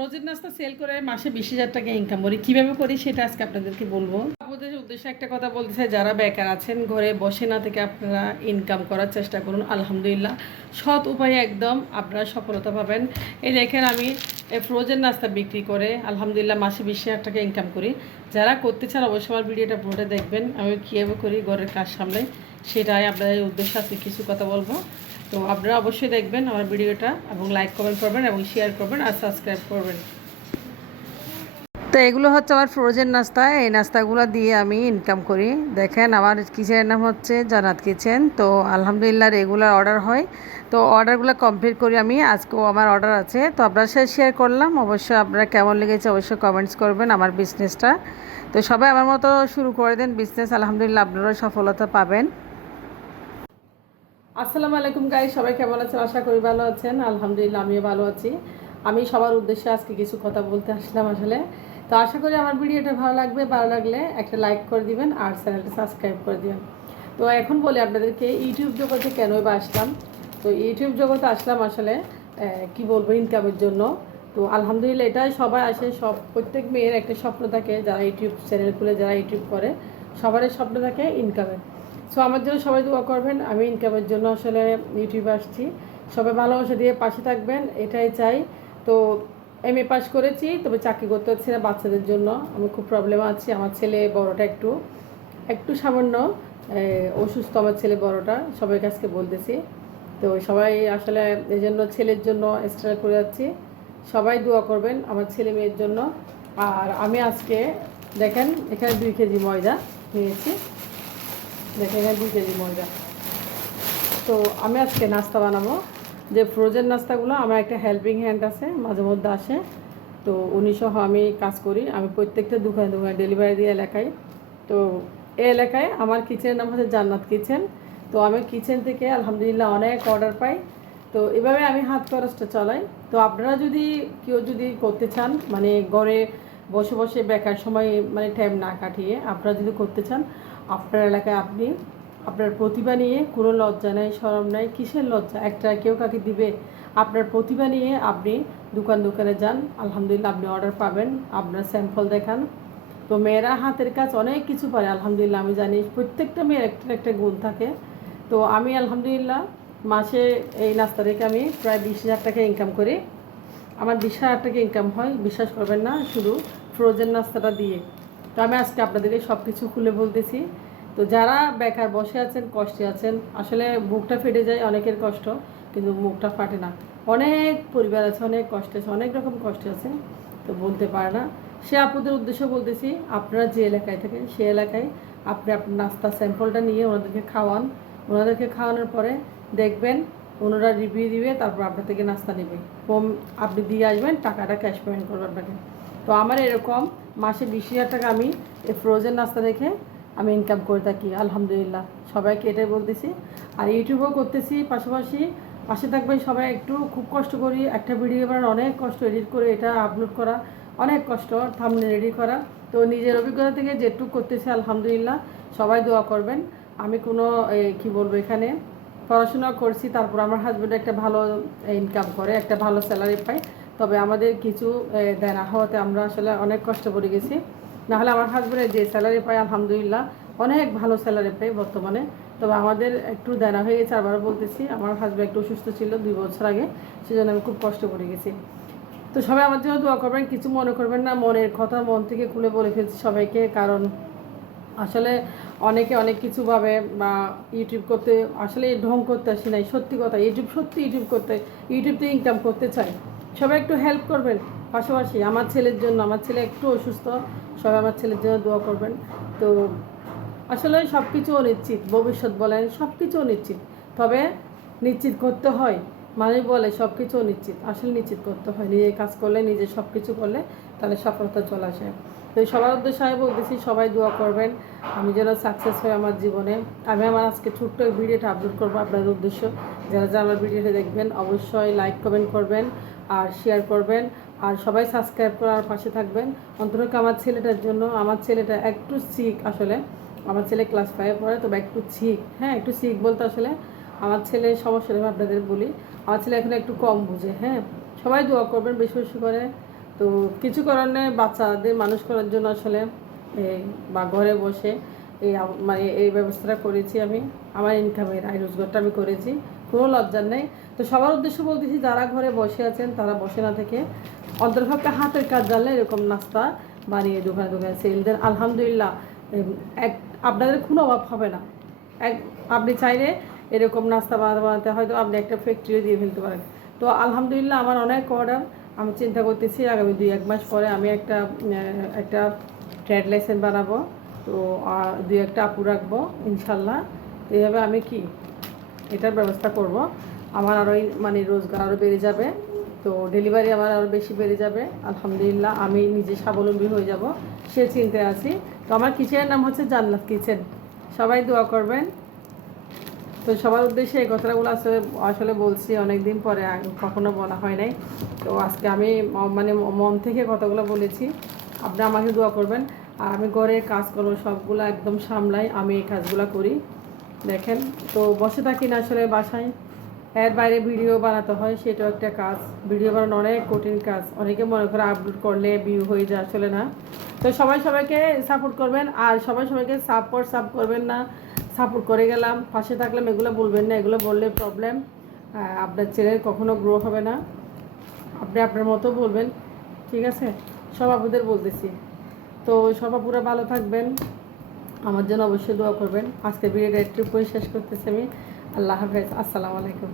Frozen নাস্তা sell করে মাসে 20,000 টাকা ইনকাম করি। কীভাবে করি সেটা আজকে আপনাদেরকে বলবো। আপনাদের উদ্দেশ্যে একটা কথা বলতে চাই, যারা বেকার আছেন ঘরে বসে না থেকে আপনারা ইনকাম করার চেষ্টা করুন। আলহামদুলিল্লাহ সৎ উপায়ে একদম আপনারা সফলতা পাবেন। এই দেখেন আমি ফ্রোজেন নাস্তা বিক্রি করে আলহামদুলিল্লাহ মাসে 20,000 টাকা ইনকাম করি। যারা করতে চান অবশ্যই আমার ভিডিওটা পুরোটা দেখবেন। আমি কীভাবে করি ঘরের কাজ সামলাই সেটাই আপনাদের উদ্দেশ্যে আজকে কিছু কথা বলবো। তো আপনারা অবশ্যই দেখবেন আমার ভিডিওটা এবং লাইক কমেন্ট করবেন এবং শেয়ার করবেন আর সাবস্ক্রাইব করবেন। তো এগুলো হচ্ছে আমার ফ্রোজেন নাস্তা। এই নাস্তাগুলো দিয়ে আমি ইনকাম করি। দেখেন আমার কিচেনের নাম হচ্ছে জান্নাত কিচেন। তো আলহামদুলিল্লাহ রেগুলার অর্ডার হয়। তো অর্ডারগুলো কমপ্লিট করি আমি। আজকেও আমার অর্ডার আছে, তো আপনার সাথে শেয়ার করলাম। অবশ্যই আপনারা কেমন লেগেছে অবশ্যই কমেন্টস করবেন আমার বিজনেসটা। তো সবাই আমার মতো শুরু করে দেন বিজনেস, আলহামদুলিল্লাহ আপনারাও সফলতা পাবেন। আসসালামু আলাইকুম গাইস, সবাই কেমন আছেন? আশা করি ভালো আছেন। আলহামদুলিল্লাহ আমিও ভালো আছি। আমি সবার উদ্দেশ্যে আজকে কিছু কথা বলতে আসলাম আসলে। তো আশা করি আমার ভিডিওটা ভালো লাগবে। ভালো লাগলে একটা লাইক করে দিবেন আর চ্যানেলটা সাবস্ক্রাইব করে দিবেন। তো এখন বলি আপনাদেরকে ইউটিউব জগতে কেনই বা আসলাম। তো ইউটিউব জগতে আসলাম আসলে কি বলবো, ইনকামের জন্য। তো আলহামদুলিল্লাহ এটাই সবাই আসে, প্রত্যেক মেয়ের একটা স্বপ্ন থাকে, যারা ইউটিউব চ্যানেল খুলে যারা ইউটিউব করে সবারই স্বপ্ন থাকে ইনকামের। সো আমার জন্য সবাই দোয়া করবেন। আমি ইনকামের জন্য আসলে ইউটিউবে আসছি। সবাই ভালোবাসা দিয়ে পাশে থাকবেন এটাই চাই। তো এমএ পাস করেছি, তবে চাকরি করতে হচ্ছে না বাচ্চাদের জন্য। আমি খুব প্রবলেম আছি। আমার ছেলে বড়টা একটু একটু সামান্য অসুস্থ। আমার ছেলে বড়টা সবাই কাছকে বলতেছি। তো সবাই আসলে এই জন্য ছেলের জন্য স্ট্রাগল করে যাচ্ছি। সবাই দোয়া করবেন আমার ছেলে মেয়ের জন্য। আর আমি আজকে দেখেন এখানে 2 কেজি ময়দা নিয়েছি। দেখেন এখানে 2 কেজি ময়দা। তো আমি আজকে নাস্তা বানাবো। যে ফ্রোজেন নাস্তাগুলো আমার একটা হেল্পিং হ্যান্ড আছে, মাঝে মধ্যে আসে। তো উনি সহ আমি কাজ করি। আমি প্রত্যেকটা দোকানে দোকানে ডেলিভারি দিয়ে এলাকায়। তো এই এলাকায় আমার কিচেনের নাম হচ্ছে জান্নাত কিচেন। তো আমি কিচেন থেকে আলহামদুলিল্লাহ অনেক অর্ডার পাই। তো এভাবে আমি হাত খরচটা চালাই। তো আপনারা যদি কেউ যদি করতে চান, মানে ঘরে বসে বসে বেকার সময় মানে টাইম না কাটিয়ে আপনারা যদি করতে চান, আপনার এলাকায় আপনি আপনার প্রতিভা নিয়ে কোনো লজ্জা নেই, শরম নাই, কিসের লজ্জা? একটা কেউ কাকে দিবে? আপনার প্রতিভা নিয়ে আপনি দোকানে যান, আলহামদুলিল্লাহ আপনি অর্ডার পাবেন। আপনার স্যাম্পল দেখান। তো মেয়েরা হাতের কাজ অনেক কিছু পারে আলহামদুলিল্লাহ। আমি জানি প্রত্যেকটা মেয়ের একটা একটা গুণ থাকে। তো আমি আলহামদুলিল্লাহ মাসে এই নাস্তা রেখে আমি প্রায় 20,000 টাকা ইনকাম করি। আমার 20,000 টাকা ইনকাম হয়, বিশ্বাস করবেন না, শুধু ফ্রোজেন নাস্তাটা দিয়ে। তো আমি আজকে আপনাদেরকে সব কিছু খুলে বলতেছি। তো যারা বেকার বসে আছেন, কষ্টে আছেন, আসলে বুকটা ফেটে যায় অনেকের কষ্ট, কিন্তু মুখটা ফাটে না। অনেক পরিবার আছে, অনেক কষ্ট আছে, অনেক রকম কষ্ট আছে, তো বলতে পারে না। সে আপুদের উদ্দেশ্য বলতেছি, আপনারা যে এলাকায় থাকেন সে এলাকায় আপনি আপনার নাস্তার স্যাম্পলটা নিয়ে ওনাদেরকে খাওয়ান। ওনাদেরকে খাওয়ানোর পরে দেখবেন ওনারা রিভিউ দিবে, তারপর আপনার থেকে নাস্তা নেবে। কম আপনি দিয়ে আসবেন, টাকাটা ক্যাশ পেমেন্ট করবে আপনাকে। তো আমার এরকম মাসে 20,000 টাকা আমি এই ফ্রোজেন নাস্তা রেখে আমি ইনকাম করে থাকি আলহামদুলিল্লাহ। সবাইকে এটাই বলতেছি। আর ইউটিউবও করতেছি পাশাপাশি। পাশে থাকবেন সবাই। একটু খুব কষ্ট করি, একটা ভিডিও বানানো অনেক কষ্ট, এডিট করে এটা আপলোড করা অনেক কষ্ট, থাম্বনেল রেডি করা। তো নিজের অভিজ্ঞতা থেকে যেটুকু করতেছি আলহামদুলিল্লাহ। সবাই দোয়া করবেন। আমি কোনো কি বলবো, এখানে পড়াশোনা করছি, তারপর আমার হাজব্যান্ড একটা ভালো ইনকাম করে, একটা ভালো স্যালারি পায়। তবে আমাদের কিছু দেনা হওয়াতে আমরা আসলে অনেক কষ্ট পড়ে গেছি। নাহলে আমার হাজব্যান্ডের যে স্যালারি পায় আলহামদুলিল্লাহ অনেক ভালো স্যালারি পায় বর্তমানে। তবে আমাদের একটু দেনা হয়ে গেছে। আবারও বলতেছি, আমার হাজব্যান্ড একটু অসুস্থ ছিল 2 বছর আগে, সেজন্য আমি খুব কষ্ট পড়ে গেছি। তো সবাই আমার জন্য দোয়া করবেন, কিছু মনে করবেন না। মনের কথা মন থেকে খুলে বলে ফেলছি সবাইকে, কারণ আসলে অনেকে অনেক কিছু ভাবে বা ইউটিউব করতে আসলে ঢং করতে আসি নাই। সত্যি কথা, ইউটিউব করতে, ইউটিউবতে ইনকাম করতে চাই। সবাই একটু হেল্প করবেন। পাশাপাশি আমার ছেলের জন্য, আমার ছেলে একটু অসুস্থ, সবাই আমার ছেলের জন্য দোয়া করবেন। তো আসলে সব কিছু অনিশ্চিত, ভবিষ্যৎ বলেন সব কিছু অনিশ্চিত। তবে নিশ্চিত করতে হয়। মানুষ বলে সব কিছু অনিশ্চিত, আসলে নিশ্চিত করতে হয়। নিজে কাজ করলে, নিজে সব কিছু করলে তাহলে সফলতা চলে আসে। তো সবার উদ্দেশ্যে আমি বলতেছি সবাই দোয়া করবেন আমি যেন সাকসেস হই আমার জীবনে। আমি আমার আজকে ছোট্ট ভিডিওটা আপলোড করবো আপনাদের উদ্দেশ্য। যারা যারা আমার ভিডিওটা দেখবেন অবশ্যই লাইক কমেন্ট করবেন আর শেয়ার করবেন। আর সবাই সাবস্ক্রাইব করে আমার পাশে থাকবেন। অন্তত আমার ছেলেটার জন্য, আমার ছেলেটা একটু সিক আসলে। আমার ছেলে ক্লাস 5 পড়ে, তবে একটু সিক। হ্যাঁ, একটু সিক বলতে আসলে আমার ছেলে সমস্যা নেই, আপনাদের বলি আমার ছেলে এখন একটু কম বুঝে। হ্যাঁ, সবাই দোয়া করবেন বেশি বেশি করে। তো কিছু করার নেই, বাচ্চাদের মানুষ করার জন্য আসলে বা ঘরে বসে মানে এই ব্যবস্থাটা করেছি আমি। আমার ইনকামের আয় রোজগারটা আমি করেছি, কোনো লজ্জার নেই। তো সবার উদ্দেশ্যে বলতেছি, যারা ঘরে বসে আছেন তারা বসে না থেকে অন্তর্ভুক্ত হাতের কাজ জানলে এরকম নাস্তা বানিয়ে দোকানে দোকানে সেল দেন। আলহামদুলিল্লাহ, এক আপনাদের কোনো অভাব হবে না। আপনি চাইলে এরকম নাস্তা বানাতে হয়তো আপনি একটা ফ্যাক্টরিও দিয়ে ফেলতে পারেন। তো আলহামদুলিল্লাহ, আমার অনেক অর্ডার। আমি চিন্তা করতেছি আগামী 2-1 মাস পরে আমি একটা ট্রেড লাইসেন্স বানাবো। তো 2-1টা আপু রাখবো ইনশাল্লাহ। তো এইভাবে আমি এটার ব্যবস্থা করব। আমার আরও মানে রোজগার আরও বেড়ে যাবে। তো ডেলিভারি আমার আরও বেশি বেড়ে যাবে। আলহামদুলিল্লাহ, আমি নিজে স্বাবলম্বী হয়ে যাব, সে চিন্তায় আছি। তো আমার কিচেনের নাম হচ্ছে জান্নাত কিচেন। সবাই দোয়া করবেন। তো সবার উদ্দেশ্যে এই কথাগুলো আসলে বলছি অনেক দিন পরে, কখনো বলা হয় নাই। তো আজকে আমি মানে মন থেকে কথাগুলো বলেছি। আপনি আমাকে দোয়া করবেন। আর আমি ঘরের কাজকর্ম সবগুলো একদম সামলাই, আমি এই কাজগুলো করি। দেখেন, তো বসে থাকি না আসলে বাসায়, এর বাইরে ভিডিও বানাতে হয়, সেটাও একটা কাজ। ভিডিও বানানো অনেক কঠিন কাজ। অনেকে মনে করে আপলোড করলে ভিউ হয়ে যায়, আসলে না। তো সবাই সবাইকে সাপোর্ট করবেন, আর সবাই সবাইকে সাপোর্ট করবেন না। সাপোর্ট করে গেলাম, পাশে থাকলাম, এগুলো বলবেন না। এগুলো বললে প্রবলেম, আপনার চ্যানেল কখনো গ্রো হবে না। আপনি আপনার মতো বলবেন, ঠিক আছে? সব আপুদের বলতেছি। তো সব আপুরা ভালো থাকবেন, আমার জন্য অবশ্যই দোয়া করবেন। আজকে ভিডিওটা একটু করে শেষ করতেছি আমি। আল্লাহ হাফেজ, আসসালামু আলাইকুম।